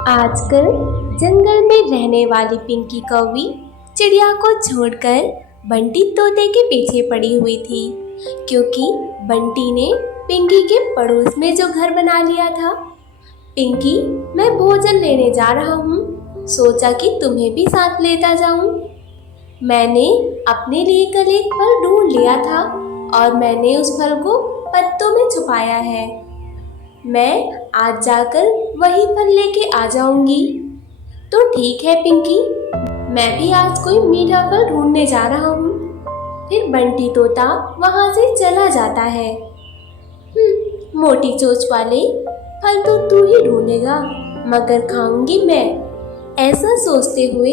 आजकल जंगल में रहने वाली पिंकी कौवी चिड़िया को छोड़कर बंटी तोते के पीछे पड़ी हुई थी, क्योंकि बंटी ने पिंकी के पड़ोस में जो घर बना लिया था। पिंकी, मैं भोजन लेने जा रहा हूँ, सोचा कि तुम्हें भी साथ लेता जाऊँ। मैंने अपने लिए कल एक फल ढूंढ लिया था और मैंने उस फल को पत्तों में छुपाया है। मैं आज जाकर वही फल लेके आ जाऊंगी। तो ठीक है पिंकी, मैं भी आज कोई मीठा फल ढूंढने जा रहा हूँ। फिर बंटी तोता वहां से चला जाता है। मोटी चोंच वाले, फल तो तू ही ढूंढेगा, मगर खाऊंगी मैं। ऐसा सोचते हुए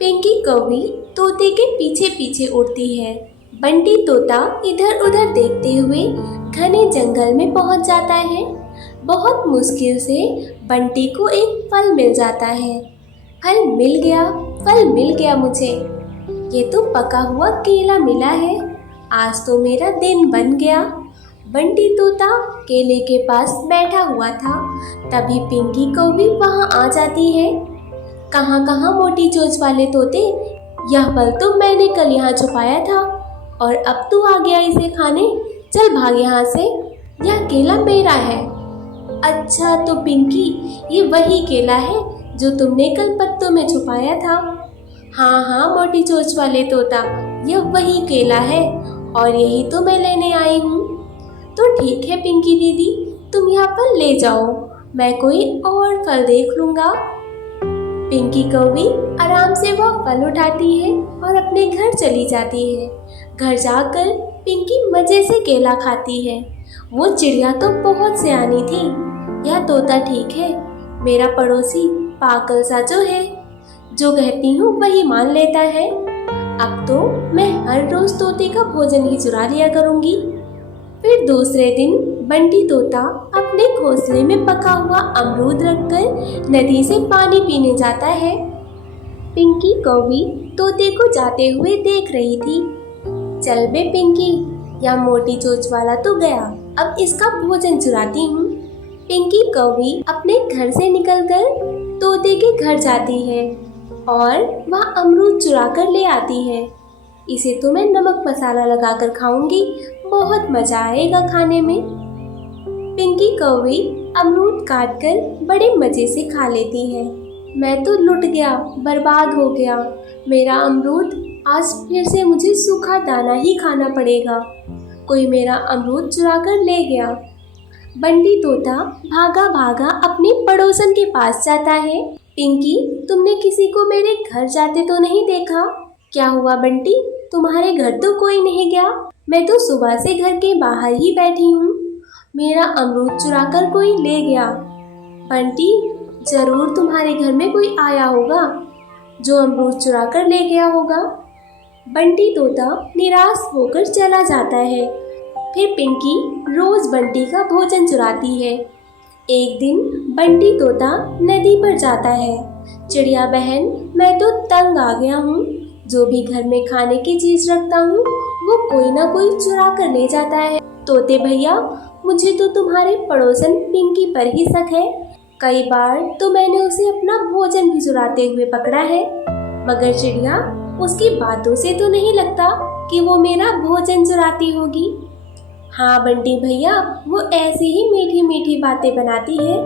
पिंकी कौवी तोते के पीछे पीछे उड़ती है। बंटी तोता इधर उधर देखते हुए घने जंगल में पहुंच जाता है। बहुत मुश्किल से बंटी को एक फल मिल जाता है। फल मिल गया मुझे। ये तो पका हुआ केला मिला है। आज तो मेरा दिन बन गया। बंटी तोता केले के पास बैठा हुआ था, तभी पिंकी कौवी वहां आ जाती है। कहाँ कहाँ मोटी चोंच वाले तोते, यह फल तो मैंने कल यहाँ छुपाया था और अब तू आ गया इसे खाने। चल भाग यहाँ से, यह केला मेरा है। अच्छा तो पिंकी, ये वही केला है जो तुमने कल पत्तों में छुपाया था। हाँ हाँ मोटी चोंच वाले तोता, यह वही केला है और यही तो मैं लेने आई हूँ। तो ठीक है पिंकी दीदी, तुम यहाँ पर ले जाओ, मैं कोई और फल देख लूँगा। पिंकी कौवी आराम से वह फल उठाती है और अपने घर चली जाती है। घर जाकर पिंकी मज़े से केला खाती है। वो चिड़िया तो बहुत सियानी थी। यह तोता ठीक है, मेरा पड़ोसी पागल सा जो कहती हूँ वही मान लेता है। अब तो मैं हर रोज तोते का भोजन ही चुरा लिया करूँगी। फिर दूसरे दिन बंटी तोता अपने घोंसले में पका हुआ अमरूद रखकर नदी से पानी पीने जाता है। पिंकी कौवी तोते को जाते हुए देख रही थी। चल बे पिंकी, यह मोटी चोंच वाला तो गया, अब इसका भोजन चुराती हूँ। पिंकी कौवी अपने घर से निकलकर तोते के घर जाती है और वह अमरूद चुरा कर ले आती है। इसे तो मैं नमक मसाला लगाकर खाऊंगी, बहुत मजा आएगा खाने में। पिंकी कौवी अमरूद काटकर बड़े मजे से खा लेती है। मैं तो लुट गया, बर्बाद हो गया मेरा अमरूद। आज फिर से मुझे सूखा दाना ही खाना पड़ेगा। कोई मेरा अमरूद चुरा कर ले गया। बंटी तोता भागा भागा अपनी पड़ोसन के पास जाता है। पिंकी, तुमने किसी को मेरे घर जाते तो नहीं देखा? क्या हुआ बंटी, तुम्हारे घर तो कोई नहीं गया? मैं तो सुबह से घर के बाहर ही बैठी हूँ। मेरा अमरूद चुरा कर कोई ले गया। बंटी, जरूर तुम्हारे घर में कोई आया होगा जो अमरूद चुरा कर ले गया होगा। बंटी तोता निराश होकर चला जाता है। फिर पिंकी रोज बंटी का भोजन चुराती है। एक दिन बंटी तोता नदी पर जाता है। चिड़िया बहन, मैं तो तंग आ गया हूँ। जो भी घर में खाने की चीज रखता हूँ वो कोई ना कोई चुरा कर ले जाता है। तोते भैया, मुझे तो तुम्हारे पड़ोसन पिंकी पर ही शक है। कई बार तो मैंने उसे अपना भोजन भी चुराते हुए पकड़ा है, मगर चिड़िया, उसकी बातों से तो नहीं लगता कि वो मेरा भोजन चुराती होगी। हाँ बंटी भैया, वो ऐसी ही मीठी मीठी बातें बनाती है।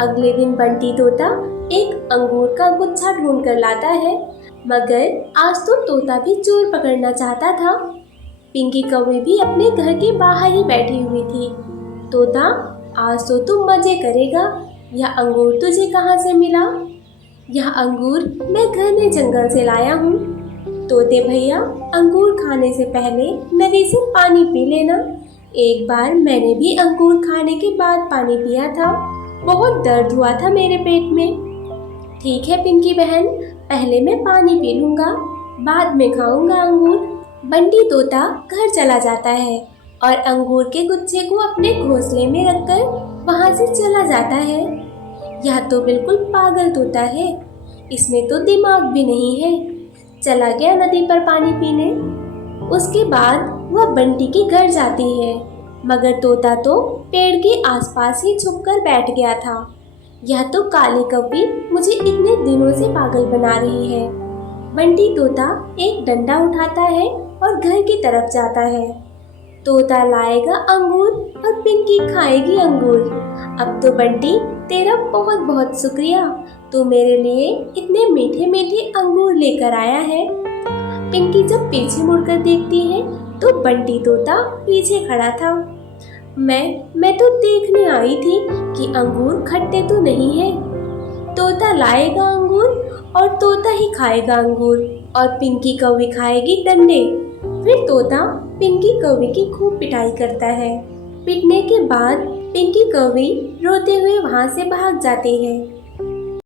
अगले दिन बंटी तोता एक अंगूर का गुच्छा ढूंढ कर लाता है, मगर आज तो तोता भी चोर पकड़ना चाहता था। पिंकी कौवी भी अपने घर के बाहर ही बैठी हुई थी। तोता, आज तो तू मजे करेगा। यह अंगूर तुझे कहाँ से मिला? यह अंगूर मैं घने जंगल से लाया हूँ। तोते भैया, अंगूर खाने से पहले नदी से पानी पी लेना। एक बार मैंने भी अंगूर खाने के बाद पानी पिया था, बहुत दर्द हुआ था मेरे पेट में। ठीक है पिंकी बहन, पहले मैं पानी पी लूँगा, बाद में खाऊंगा अंगूर। बंटी तोता घर चला जाता है और अंगूर के गुच्छे को अपने घोंसले में रखकर वहाँ से चला जाता है। यह तो बिल्कुल पागल तोता है, इसमें तो दिमाग भी नहीं है। चला गया नदी पर पानी पीने। उसके बाद वह बंटी के घर जाती है, मगर तोता तो पेड़ के आसपास ही छुपकर बैठ गया था। यह तो काली कौवी मुझे इतने दिनों से पागल बना रही है। बंटी तोता एक डंडा उठाता है और घर की तरफ जाता है। तोता लाएगा अंगूर और पिंकी खाएगी अंगूर। अब तो बंटी तेरा बहुत बहुत शुक्रिया, तू मेरे लिए इतने मीठे मीठे अंगूर लेकर आया है। पिंकी जब पीछे मुड़कर देखती है तो बंटी तोता पीछे खड़ा था। मैं तो देखने आई थी कि अंगूर खट्टे तो नहीं है। तोता लाएगा अंगूर और तोता ही खाएगा अंगूर और पिंकी कौवी खाएगी डंडे। फिर तोता पिंकी कौवी की खूब पिटाई करता है। पिटने के बाद पिंकी कौवी रोते हुए वहां से भाग जाती है।